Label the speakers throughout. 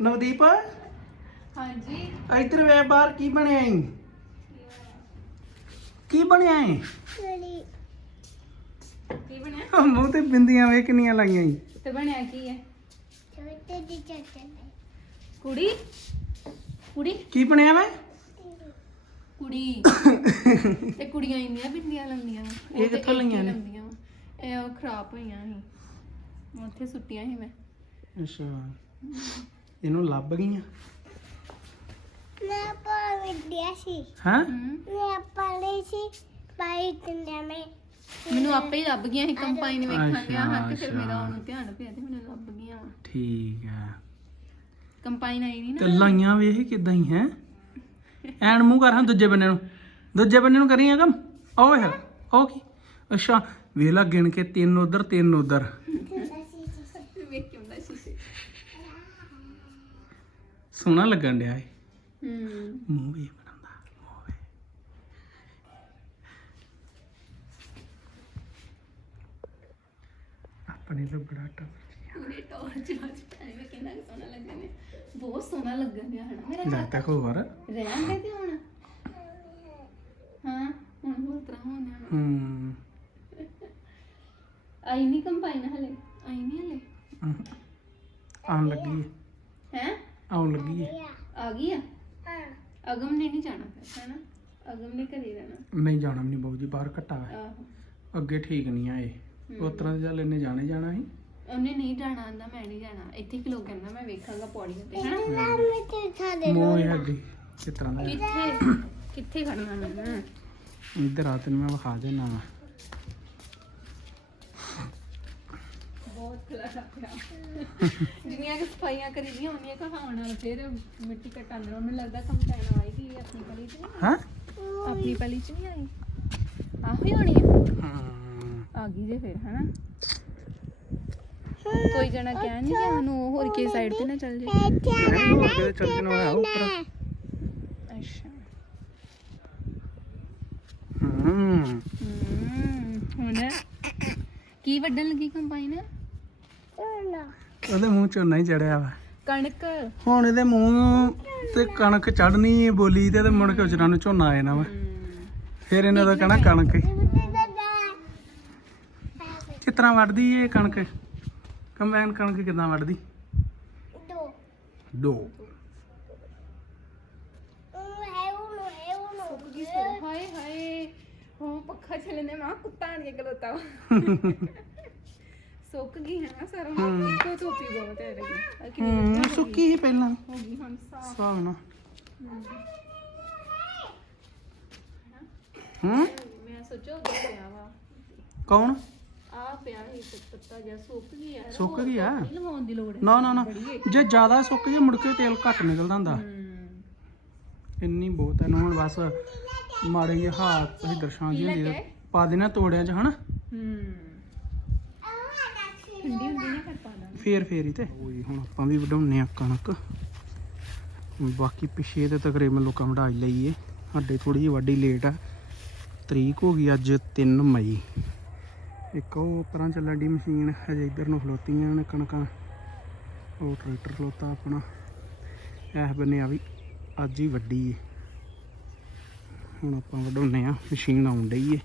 Speaker 1: ਨਵਦੀਪ?
Speaker 2: ਹਾਂਜੀ।
Speaker 1: ਇੱਧਰ ਵੇ ਬਾਹਰ ਕੀ ਬਣਿਆ ਈ? ਕੀ ਬਣਿਆ ਈ?
Speaker 2: ਕੀ ਬਣਿਆ?
Speaker 1: ਮੂੰਹ ਤੇ ਬਿੰਦੀਆਂ ਵੇ ਕਿੰਨੀਆਂ ਲਾਈਆਂ ਈ।
Speaker 2: ਤੇ ਬਣਿਆ ਕੀ ਹੈ
Speaker 3: ਛੋਟੇ ਦੀ ਚਾਚਾ
Speaker 2: ਕੁੜੀ? ਕੁੜੀ?
Speaker 1: ਕੀ ਬਣਿਆ ਵੇ?
Speaker 2: ਕੁੜੀ। ਤੇ ਕੁੜੀਆਂ ਇੰਨੀਆਂ ਬਿੰਦੀਆਂ ਲੰਦੀਆਂ
Speaker 1: ਇਹ ਕਿੱਥੋਂ ਲਈਆਂ ਨੇ?
Speaker 2: ਇਹ ਖਰਾਬ ਹੋਈਆਂ ਸੀ। ਉੱਥੇ ਸੁੱਟੀਆਂ ਸੀ ਮੈਂ।
Speaker 1: ਅੱਛਾ। ਇਹਨੂੰ ਲੱਭ ਗਈਆਂ?
Speaker 3: ਮੈਂ ਪਾ ਵਿਦਿਆ ਸੀ।
Speaker 1: ਹਾਂ?
Speaker 3: ਮੈਂ ਪੜ੍ਹੀ ਸੀ ਪਾਈ ਤਿੰਦਾ ਮੈਂ
Speaker 2: ਮੈਨੂੰ ਆਪੇ ਹੀ ਲੱਭ ਗਈਆਂ ਸੀ ਕੰਪਾਈਨ ਵੇਖਣ ਗਿਆ ਹਾਂ ਤੇ ਫਿਰ ਮੇਰਾ ਉਹਨੂੰ ਧਿਆਨ ਪਿਆ ਤੇ ਮੈਨੂੰ ਲੱਭ ਗਈਆਂ। ਵਾਂ।
Speaker 1: ਠੀਕ ਹੈ
Speaker 2: ਕੰਪਾਈਨ ਆਈ ਨਹੀਂ
Speaker 1: ਤੇ
Speaker 2: ਨਾ
Speaker 1: ਲਾਈਆਂ ਵੇਖ ਕਿਦਾਂ ਹੀ ਹੈ? ਐਨ ਮੂੰਹ ਕਰ ਹਾਂ ਦੂਜੇ ਬੰਨੇ ਨੂੰ। ਦੂਜੇ ਬੰਨੇ ਨੂੰ ਕਰੀ ਅਗਮ ਉਹ ਹੈ ਉਹ ਕੀ? ਅੱਛਾ ਵੇਲਾ ਗਿਣ ਕੇ ਤਿੰਨ ਉਧਰ ਤਿੰਨ ਉਧਰ
Speaker 2: ਵੇਖ ਕੇ ਹੁੰਦਾ ਸੀ
Speaker 1: ਸੋਹਣਾ ਲੱਗਣ ਡਿਆ ਏ।
Speaker 2: ਹੂੰ।
Speaker 1: ਮੂੰਹ ਵੀ ਬਣਾਉਂਦਾ ਮੂੰਹ ਵੀ। ਆਪਣੇ ਤੋਂ ਬੜਾ ਟੱਪ
Speaker 2: ਪੂਰੇ ਟੌਰ ਚ ਅੱਜ ਪੈਣੇ ਵਿੱਚ ਕਿੰਨਾ ਕੁ ਸੋਹਣਾ ਲੱਗਣ ਨੇ ਬਹੁਤ ਸੋਹਣਾ ਲੱਗਣ ਡਿਆ ਹਨਾ ਮੇਰਾ
Speaker 1: ਲੈ ਤੱਕ ਹੋਰ।
Speaker 2: ਰਹਿਣ ਦੇ ਤੇ ਹੁਣ? ਹਾਂ ਹੁਣ ਹੋਰ ਤਰ੍ਹਾਂ ਹੋਣਾ
Speaker 1: ਹੂੰ।
Speaker 2: ਆਈ ਨਹੀਂ ਕੰਪਾਈਨ ਹਲੇ ਆਈ ਨਹੀਂ ਹਲੇ।
Speaker 1: ਆਉਣ ਲੱਗੀ ਹੈ
Speaker 2: ਹੈ
Speaker 1: ਆਉਣ ਲੱਗੀ ਹੈ
Speaker 2: ਆ ਗਈ ਆ
Speaker 3: ਹਾਂ
Speaker 2: ਅਗਮ ਨੇ ਨਹੀਂ ਜਾਣਾ ਫਿਰ ਹੈਨਾ? ਅਗਮ ਨੇ ਘਰੇ ਰਹਿਣਾ।
Speaker 1: ਨਹੀਂ ਜਾਣਾ ਨਹੀਂ ਬਾਊ ਜੀ ਬਾਹਰ ਘੱਟਾ ਹੈ
Speaker 2: ਆਹੋ।
Speaker 1: ਅੱਗੇ ਠੀਕ ਨਹੀਂ ਆਏ ਉਸ ਤਰ੍ਹਾਂ ਦੇ ਚੱਲ ਇਹਨੇ ਜਾਣੇ ਜਾਣਾ ਸੀ।
Speaker 2: ਉਹਨੇ ਨਹੀਂ ਜਾਣਾ ਆਂਦਾ ਮੈਂ ਨਹੀਂ ਜਾਣਾ। ਇੱਥੇ ਕਿ ਲੋਕ ਕਹਿੰਦਾ ਮੈਂ ਵੇਖਾਂਗਾ ਪੌੜੀਆਂ ਤੇ ਹੈਨਾ?
Speaker 3: ਮੈਂ ਤੇ ਥਾ ਦੇ
Speaker 1: ਮੂੰਹ ਇਹ ਅੱਗੇ ਕਿਸ ਤਰ੍ਹਾਂ ਦਾ ਹੈ।
Speaker 2: ਕਿੱਥੇ? ਕਿੱਥੇ ਖੜਨਾ ਮੈਂ?
Speaker 1: ਇੱਧਰ ਆ ਤੈਨੂੰ ਮੈਂ ਵਿਖਾ ਦੇਣਾ ਵਾ।
Speaker 2: ਬਹੁਤ ਖਲਾਰਾ ਪਿਆ ਜਿੰਨੀਆਂ ਕਿ ਸਫਾਈਆਂ ਕਰੀ ਦੀਆਂ ਉਹਨੀਆਂ ਕਹਾਉਣ ਨਾਲ ਫਿਰ ਮਿੱਟੀ ਘਟਾਉਣ ਨਾਲ ਮੈਨੂੰ ਲੱਗਦਾ ਕੰਪਾਈਨ ਆਈ ਗਈ ਆਪਣੀ ਪਲੀ ਚ ਨਹੀਂ
Speaker 1: ਹਾਂ?
Speaker 2: ਆਪਣੀ ਪਲੀ ਚ ਨਹੀਂ ਆਈ? ਆਹੋ ਹੀ ਹੋਣੀ ਆ।
Speaker 1: ਹਮ,
Speaker 2: ਆ ਗਈ ਜੇ ਫਿਰ ਹਨਾ? ਕੋਈ ਜਣਾ ਕਹਿ ਨਹੀਂ ਕਿ ਸਾਨੂੰ ਹੋਰ ਕੀ ਸਾਈਡ ਤੇ ਨਾ ਚੱਲ ਜੇ
Speaker 1: ਮੈਂ ਹੋਰ ਕਿਤੇ ਚੱਲ ਜਾਣਾ ਹੋਇਆ ਉੱਪਰ?
Speaker 2: ਅੱਛਾ।
Speaker 1: ਹਮ
Speaker 2: ਹਮ, ਹੁਣ ਕੀ ਵੱਢਣ ਲੱਗੀ
Speaker 1: ਉਹਦੇ ਮੂੰਹ ਚੋਂ ਨਹੀਂ ਚੜਿਆ ਵਾ।
Speaker 2: ਕਣਕ।
Speaker 1: ਹੁਣ ਇਹਦੇ ਮੂੰਹ ਤੇ ਕਣਕ ਚੜਨੀ ਬੋਲੀ ਤੇ ਤੇ ਮੁੜ ਕੇ ਉਚਰਾਂ ਨੂੰ ਝੋਨਾ ਆ ਜਾਣਾ ਵਾ। ਫਿਰ ਇਹਨੇ ਤਾਂ ਕਹਿਣਾ ਕਣਕ ਹੀ। ਕਿਸ ਤਰ੍ਹਾਂ ਵੱਢਦੀ ਇਹ ਕਣਕ? ਕੰਬਾਈਨ ਕਣਕ ਕਿਦਾਂ ਵੱਢਦੀ?
Speaker 3: ਦੋ
Speaker 1: ਦੋ
Speaker 3: ਉਹ ਹੈ ਉਹ ਹੈ ਉਹ
Speaker 2: ਹਾਏ ਹਾਏ ਹੋ ਪੱਖਾ ਚੱਲਨੇ ਮਾਂ ਕੁੱਤਾ ਕੇ ਗਲੋਤਾ। ਸੁੱਕ ਗਈ ਹੈ ਨਾ ਸਾਰਾ। ਇੱਕੋ ਧੋਪੀ ਬਹੁਤ ਹੈ ਰਹੀ ਆ ਕਿੰਨੀ ਵਧੀਆ
Speaker 1: ਸੁੱਕੀ ਹੀ ਪਹਿਲਾਂ।
Speaker 2: ਹੋ ਗਈ ਹੁਣ ਸਾਫ਼।
Speaker 1: ਸਾਬ ਨਾ। ਹੂੰ।
Speaker 2: ਮੈਂ ਸੋਚੋ ਉਧਰ ਪਿਆ ਵਾ।
Speaker 1: ਕੌਣ?
Speaker 2: ਆ ਪਿਆ ਹੀ ਪੱਤਾ ਜਿਹਾ ਸੁੱਕ ਗਿਆ ਯਾਰ
Speaker 1: ਸੁੱਕ ਗਿਆ
Speaker 2: ਨਹੀਂ ਲਵਾਉਣ ਦੀ ਲੋੜ ਹੈ
Speaker 1: ਨਾ ਨਾ। ਨਾ ਜੇ ਜ਼ਿਆਦਾ ਸੁੱਕ ਜੇ ਮੁੜ ਕੇ ਤੇਲ ਘੱਟ ਨਿਕਲਦਾ ਹੁੰਦਾ। ਇੰਨੀ ਬਹੁਤ ਹੈ ਹੁਣ ਬਸ ਮਾੜੇ ਜਿਹੇ ਹੱਥ ਇਹ ਦਰਸ਼ਾਂ ਜੀ। ਹੁੰਦੀ ਆ, ਪਾ ਦੇਣਾ ਤੋੜਿਆਂ 'ਚ ਹਨਾ?
Speaker 2: ਠੰਡੀ ਹੁੰਦੀ ਨਾ ਫਿਰ ਪਾ ਦਾਂਗੇ।
Speaker 1: ਫੇਰ ਫੇਰ ਹੀ ਤੇ। ਓਏ ਹੁਣ ਆਪਾਂ ਵੀ ਵਢਾਉਨੇ ਆ ਕਣਕ। ਬਾਕੀ ਪਿਛੇ ਤੇ ਤਕਰੀਬਨ ਲੋਕਾਂ ਵਢਾਈ ਲਈ ਏ। ਸਾਡੇ ਥੋੜੀ ਜਿਹੀ ਵਾਢੀ ਲੇਟ ਆ। ਤਰੀਕ ਹੋ ਗਈ ਅੱਜ 3 ਮਈ। ਇੱਕ ਉਹ ਪਰਾਂ ਚੱਲਣ ਦੀ ਮਸ਼ੀਨ ਹਜੇ ਇੱਧਰ ਨੂੰ ਖਲੋਤੀਆਂ ਨੇ ਕਣਕਾਂ। ਉਹ ਟਰੈਕਟਰ ਖਲੋਤਾ ਆਪਣਾ। ਇਹ ਬੰਨੇ ਆ ਵੀ ਅੱਜ ਹੀ ਵੱਡੀ ਏ। ਹੁਣ ਆਪਾਂ ਵਢਾਉਨੇ ਆ ਮਸ਼ੀਨ ਆਉਣ ਡਈ ਏ।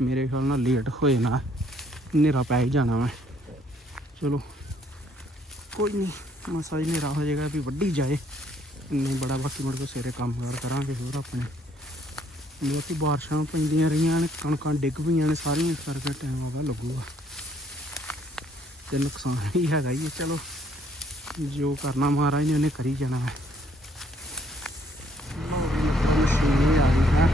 Speaker 1: ਮੇਰੇ ਖਿਆਲ ਨਾਲ ਲੇਟ ਹੋਏ ਨਾ। ਹਨੇਰਾ ਪੈ ਹੀ ਜਾਣਾ ਵਾ। ਚਲੋ, ਕੋਈ ਨਹੀਂ ਮਸਾ ਹੀ ਹਨੇਰਾ ਹੋ ਜਾਏਗਾ ਵੀ ਵੱਡੀ ਜਾਏ। ਇੰਨੇ ਬੜਾ, ਬਾਕੀ ਮੁੜ ਕੇ ਸਵੇਰੇ ਕੰਮ ਕਾਰ ਕਰਾਂਗੇ ਹੋਰ ਆਪਣੇ। ਬਾਕੀ ਬਾਰਿਸ਼ਾਂ ਪੈਂਦੀਆਂ ਰਹੀਆਂ ਨੇ, ਕਣਕਾਂ ਡਿੱਗ ਪਈਆਂ ਨੇ ਸਾਰੀਆਂ, ਇਸ ਕਰਕੇ ਟਾਈਮ ਹੋਗਾ ਲੱਗੂਗਾ। ਤੇ ਨੁਕਸਾਨ ਹੀ ਹੈਗਾ ਹੀ, ਚਲੋ, ਜੋ ਕਰਨਾ ਮਹਾਰਾਜ ਨੇ ਉਹਨੇ ਕਰੀ ਜਾਣਾ ਹੈ ਲਓ ਵੀ ਮਿੱਤਰੋ, ਮਸ਼ੀਨ ਵੀ ਆ ਗਈ ਹੈ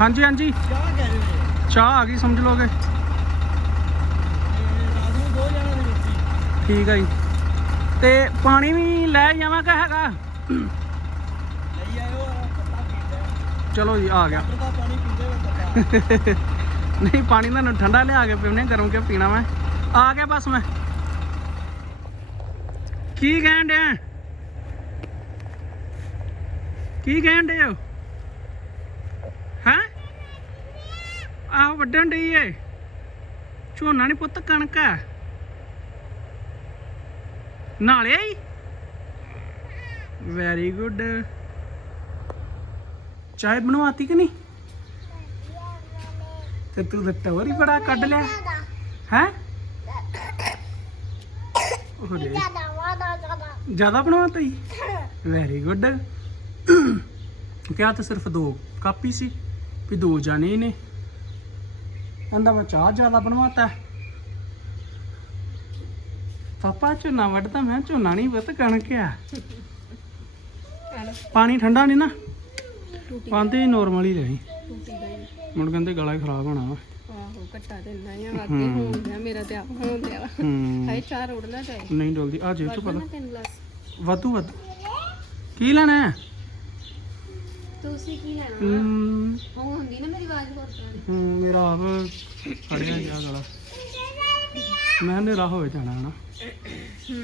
Speaker 1: ਹਾਂਜੀ ਹਾਂਜੀ। ਚਾਹ ਆ ਗਈ, ਸਮਝ ਲੋਗੇ? ਠੀਕ ਹੈ ਜੀ। ਤੇ ਪਾਣੀ ਵੀ ਲੈ ਜਾਵਾਂ ਕਿ ਹੈਗਾ? ਚਲੋ ਜੀ, ਆ ਗਿਆ। ਨਹੀਂ, ਪਾਣੀ ਤੁਹਾਨੂੰ ਠੰਡਾ ਲਿਆ ਕੇ ਪੀਉਣੇ, ਗਰਮ ਕਿਉਂ ਪੀਣਾ ਮੈਂ? ਆ ਗਿਆ ਬਸ ਮੈਂ। ਕੀ ਕਹਿਣ ਡਿਆ? ਕੀ ਕਹਿਣ ਡਿਆ ਹੋ? ਆਹ ਵੱਢਣ ਡਈ ਏ। ਝੋਨਾ ਨਹੀਂ ਪੁੱਤ, ਕਣਕ ਆ। ਨਾਲੇ ਹੀ ਵੈਰੀ ਗੁੱਡ ਚਾਹ ਬਣਵਾਤੀ ਕਿ ਨਹੀਂ? ਤੇ ਤੂੰ ਤਾਂ ਟਵਰ ਹੀ ਬੜਾ ਕੱਢ ਲਿਆ। ਹੈ? ਉਹਦੇ
Speaker 3: ਜ਼ਿਆਦਾ ਵਾਦਾ ਜ਼ਿਆਦਾ
Speaker 1: ਜ਼ਿਆਦਾ ਬਣਵਾਤਾ ਹੀ ਵੈਰੀ ਗੁੱਡ ਕਿਹਾ ਤਾਂ ਸਿਰਫ ਦੋ, ਕਾਪੀ ਸੀ, ਵੀ ਦੋ ਜਾਣੇ ਨੇ। ਕਹਿੰਦਾ ਮੈਂ ਚਾਹ ਜ਼ਿਆਦਾ ਬਣਵਾਤਾ। ਪਾਪਾ ਝੋਨਾ ਵੱਢਦਾ ਮੈਂ ਝੋਨਾ ਨਹੀਂ ਪੁੱਤ ਕਣਕ ਆ। ਪਾਣੀ ਠੰਡਾ ਨਹੀਂ ਨਾ? ਪਾਉਂਦੇ ਨੋਰਮਲ ਹੀ ਰਹੀ। ਮੁੜ ਕਹਿੰਦੇ ਗਲਾ ਹੀ ਖਰਾਬ ਹੋਣਾ ਵਾ।
Speaker 2: ਆਹੋ ਘੱਟਾ ਤੇ ਇੰਨਾ ਹੀ ਆ ਵਾਕੇ ਹੋਣ ਡਿਆ ਮੇਰਾ ਤੇ ਆਪ ਹੋਣ ਡਿਆ
Speaker 1: ਹੂੰ।
Speaker 2: ਹਾਏ ਚਾਰ ਉੜਨਾ ਚਾਹੇ
Speaker 1: ਨਹੀਂ ਡੋਲਦੀ ਆ ਜੇ ਤੂੰ ਪਤਾ
Speaker 2: ਤਿੰਨ ਗਲਾਸ।
Speaker 1: ਵਾਧੂ ਵਾਧੂ। ਕੀ ਲੈਣਾ ਹੈ?
Speaker 2: ਤੁਸੀਂ ਕੀ ਲੈਣਾ?
Speaker 1: ਹਮ,
Speaker 2: ਉਹ ਹੁੰਦੀ ਨਾ ਮੇਰੀ ਆਵਾਜ਼ ਹੋਰ ਤਰ੍ਹਾਂ ਦੀ।
Speaker 1: ਹਮ, ਮੇਰਾ ਆਪ ਫੜਿਆ ਗਿਆ ਗਲਾ। ਮੈਂ ਹਨੇਰਾ ਹੋਵੇ ਜਾਣਾ ਹਨਾ?
Speaker 2: ਹੂੰ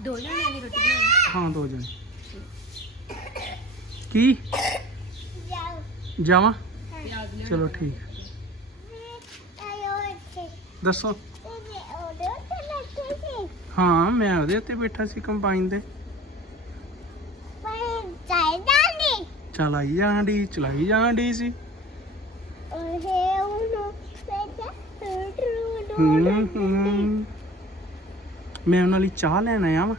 Speaker 2: ਦੋ ਜਣਿਆਂ ਦੀ ਰੋਟੀ ਬਣਾਈ।
Speaker 1: ਹਾਂ ਦੋ ਜਣੇ। ਕੀ?
Speaker 3: ਜਾਓ
Speaker 1: ਜਾਵਾਂ?
Speaker 2: ਲਿਆ
Speaker 1: ਚਲੋ ਠੀਕ। ਦੱਸੋ। ਹਾਂ ਮੈਂ ਉਹਦੇ ਉੱਤੇ ਬੈਠਾ ਸੀ ਕੰਬਾਈਨ ਦੇ
Speaker 3: ਪਰ ਚਾਹੀਦਾ ਨਹੀਂ
Speaker 1: ਚਲਾਈ ਜਾਣ ਡਈ ਚਲਾਈ ਜਾਣ ਡਈ ਸੀ
Speaker 3: ਉਹ ਉਹਨੂੰ ਪੇਟਾ ਟਰੂ
Speaker 1: ਹੂੰ ਹੂੰ। ਮੈਂ ਉਹਨਾਂ ਲਈ ਚਾਹ ਲੈਣ ਆਇਆ ਵਾਂ।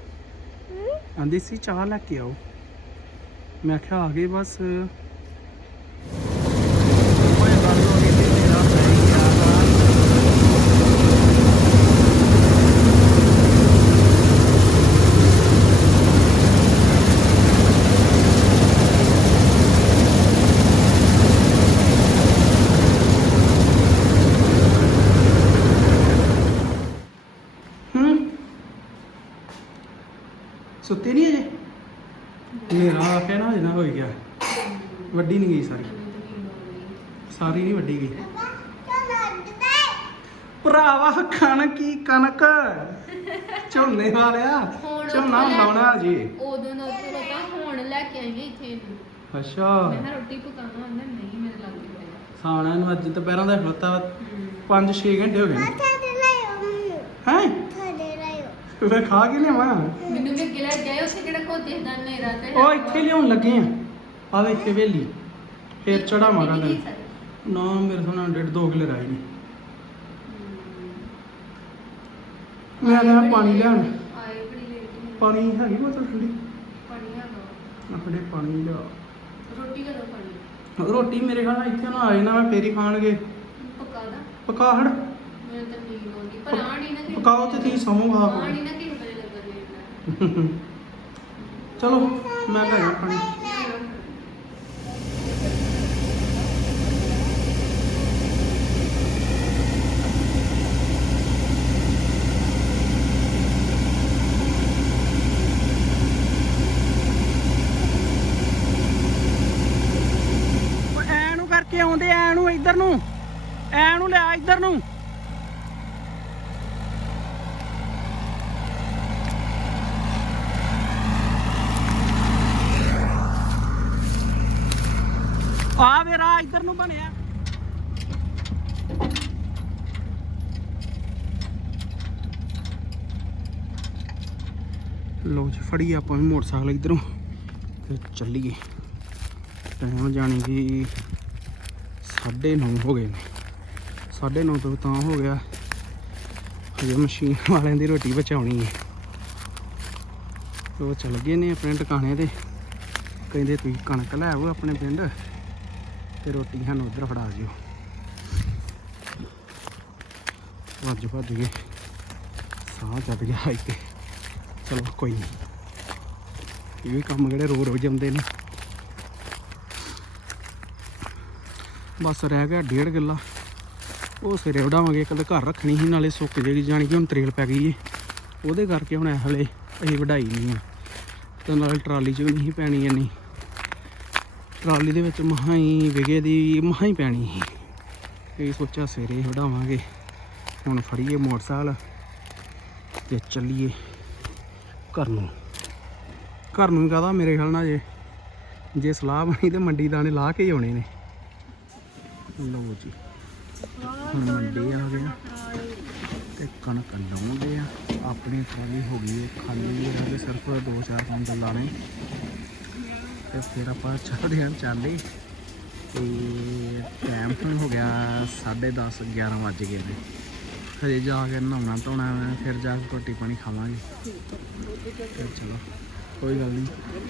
Speaker 1: ਆਂਦੀ ਸੀ ਚਾਹ ਲੈ ਕੇ ਆਓ। ਮੈਂ ਕਿਹਾ ਆ ਗਏ ਬਸ ਓਏ ਬਾਲੋ ਇਹ ਤੇ ਮੇਰਾ ਪੈ ਗਿਆ ਵਾ। ਹੂੰ ਸੁੱਤੇ ਨਹੀਂ ਅਜੇ? ਮੇਰਾ ਆਖਿਆ ਨਾ ਜਨਾ ਹੋ ਗਿਆ। ਵੱਡੀ ਨਹੀਂ ਗਈ ਸਾਰੀ। ਸਾਰੀ ਨਹੀਂ ਵੱਡੀ ਗਈ। ਭਰਾਵਾ ਕਣਕ ਕੀ ਕਣਕ। ਝੋਨੇ ਵਾਲਿਆ
Speaker 2: ਹੁਣ
Speaker 1: ਝੋਨਾ
Speaker 2: ਉੱਥੋਂ ਲੈ-
Speaker 1: ਲਾਉਣਾ ਜੀ।
Speaker 2: ਉਦੋਂ ਦਾ ਉੱਥੇ ਪਤਾ ਹੁਣ ਲੈ ਕੇ ਆਈ ਹਾਂ ਇੱਥੇ। ਇਹਨੂੰ।
Speaker 1: ਅੱਛਾ।
Speaker 2: ਮੈਂ ਕਿਹਾ ਰੋਟੀ ਪਕਾਉਣਾ ਹੁੰਦਾ ਨਹੀਂ ਮੇਰੇ ਲੱਗ ਗਿਆ
Speaker 1: ਸਾਣਾ ਨੂੰ ਅੱਜ ਦੁਪਹਿਰਾਂ ਦਾ ਖਲੋਤਾ 5-6 ਘੰਟੇ ਹੋ ਗਏ। ਨੇ
Speaker 3: ਮਾਥਾ ਤੇ
Speaker 1: ਫਿਰ ਖਾ ਕੇ ਲਿਆਵਾਂ?
Speaker 2: ਮੈਨੂੰ ਵੀ ਅੱਗੇ ਲੈ ਜਾਏ ਉੱਥੇ ਕਿਹੜਾ ਕੋ ਦੇਖਦਾ ਨੇਰਾ ਤੇ
Speaker 1: ਉਹ ਇੱਥੇ ਲਿਆਉਣ ਲੱਗੇ ਆ। ਆ ਵੇ ਇੱਥੇ ਵੇਲੀ। ਫੇਰ ਚੜਾਵਾਂਗਾ ਤੈਨੂੰ। ਨਾ ਮੇਰੇ ਤੋਂ ਨਾ ਡੇਢ ਦੋ ਕਿਲੇ ਰਾਈ ਨਹੀਂ ਮੈਂ ਕਿਹਾ ਪਾਣੀ ਲਿਆਣ
Speaker 2: ਆਏ ਬੜੀ ਲੇਟ
Speaker 1: ਪਾਣੀ ਹੈਗੀ ਬੋਤਲ ਠੰਡੀ?
Speaker 2: ਪਾਣੀ ਆ ਲਓ
Speaker 1: ਆਪਣੇ ਪਾਣੀ ਲਿਆ।
Speaker 2: ਰੋਟੀ ਕਦੋਂ ਪਾਣੀ
Speaker 1: ਰੋਟੀ ਮੇਰੇ ਨਾਲ ਇੱਥੇ ਨਾ ਆਏ ਨਾ ਫੇਰ ਹੀ ਖਾਣਗੇ।
Speaker 2: ਪਕਾ ਦਾ
Speaker 1: ਪਕਾਹੜ
Speaker 2: ਮੈਨੂੰ ਤਾਂ ਪਰ ਨਾ ਕਿ
Speaker 1: ਪਕਾਓ ਤੇ ਤੀ ਸਮੂਹ ਖਾ
Speaker 2: ਆ ਨਹੀਂ ਨਾ ਕਿ ਬੜੇ ਲੱਗਣ ਦੇ
Speaker 1: ਚਲੋ ਮੈਂ ਲੈ ਜਾ ਪਾਣੀ। ਉਹ ਐ ਨੂੰ ਕਰਕੇ ਆਉਂਦੇ ਐ ਨੂੰ ਇੱਧਰ ਨੂੰ ਐ ਨੂੰ ਲਿਆ ਇੱਧਰ ਨੂੰ। ਆ ਨੂੰ ਬਣਿਆ। ਲੋ ਜੀ, ਫੜੀ ਆਪਾਂ ਵੀ ਮੋਟਰਸਾਈਕਲ ਇਧਰੋਂ। ਫਿਰ ਚੱਲੀਏ। ਟਾਈਮ ਜਾਣੀ ਕਿ 9:30 ਹੋ ਗਏ ਨੇ। 9:30 ਤੋਂ ਤਾਂ ਹੋ ਗਿਆ। ਹਜੇ ਮਸ਼ੀਨ ਵਾਲਿਆਂ ਦੀ ਰੋਟੀ ਬਚਾਉਣੀ ਹੈ। ਉਹ ਚੱਲ ਗਏ ਨੇ ਆਪਣੇ ਟਿਕਾਣੇ ਤੇ। ਕਹਿੰਦੇ ਤੁਸੀਂ ਕਣਕ ਲੈ ਆਓ ਆਪਣੇ ਪਿੰਡ। ਤੇ ਰੋਟੀ ਸਾਨੂੰ ਉਧਰ ਫੜਾ ਦਿਓ। ਭੱਜ ਭੱਜ ਗਏ ਸਾਹ ਚੱਟ ਗਿਆ ਇੱਥੇ ਚਲੋ ਕੋਈ ਨਹੀਂ ਇਹ ਵੀ ਕੰਮ ਜਿਹੜੇ ਰੋ ਰੋ ਜਾਂਦੇ ਨੇ। ਬਸ ਰਹਿ ਗਿਆ ਡੇਢ ਕਿੱਲਾ ਉਹ ਸਿਰੇ ਉਡਾਵਾਂਗੇ, ਇੱਕ ਤਾਂ ਘਰ ਰੱਖਣੀ ਸੀ, ਨਾਲੇ ਸੁੱਕ ਜਿਹੜੀ ਜਾਣੀ ਕਿ ਹੁਣ ਤਰੇਲ ਪੈ ਗਈ ਏ। ਉਹਦੇ ਕਰਕੇ ਹੁਣ ਇਹ ਹਲੇ ਅਸੀਂ ਵਢਾਈ ਨਹੀਂ ਆ। ਤੇ ਨਾਲੇ ਟਰਾਲੀ 'ਚ ਵੀ ਨਹੀਂ ਸੀ ਪੈਣੀ ਇੰਨੀ। ਟਰਾਲੀ ਦੇ ਵਿੱਚ ਮਹਾਂ ਹੀ ਵਿਗੇ ਦੀ ਮਹਾਂ ਹੀ ਪੈਣੀ ਸੀ। ਇਹ ਸੋਚਿਆ ਸਵੇਰੇ ਵਢਾਵਾਂਗੇ। ਹੁਣ ਫੜੀਏ ਮੋਟਰਸਾਈਕਲ ਤੇ ਚੱਲੀਏ ਘਰ ਨੂੰ। ਘਰ ਨੂੰ ਕਹਦਾ ਮੇਰੇ ਖਿਆਲ ਨਾਲ ਜੇ। ਜੇ ਸਲਾਹ ਬਣੀ ਤੇ ਮੰਡੀ ਦਾਣੇ ਲਾ ਕੇ ਹੀ ਆਉਣੇ ਨੇ। ਲਓ ਜੀ, ਹੁਣ ਮੰਡੀ ਆ ਗਏ ਤੇ ਕਣਕ ਲਾਉਂਦੇ ਆ। ਆਪਣੀ ਟਰਾਲੀ ਹੋ ਗਈ ਖਾਲੀ ਆ ਤੇ ਸਿਰਫ ਦੋ ਚਾਰ ਪੰਜ ਲਾਣੇ। ਤੇ ਫਿਰ ਆਪਾਂ ਚੱਲਦੇ ਹਾਂ ਚਾਲੇ। ਤੇ ਟਾਈਮ ਹੁਣ ਹੋ ਗਿਆ 10:30 11 ਵੱਜ ਗਏ ਨੇ। ਹਜੇ ਜਾ ਕੇ ਨਹਾਉਣਾ ਧੋਣਾ ਫਿਰ ਜਾ ਕੇ ਰੋਟੀ ਪਾਣੀ ਖਾਵਾਂਗੇ। ਚਲੋ ਕੋਈ ਗੱਲ ਨਹੀਂ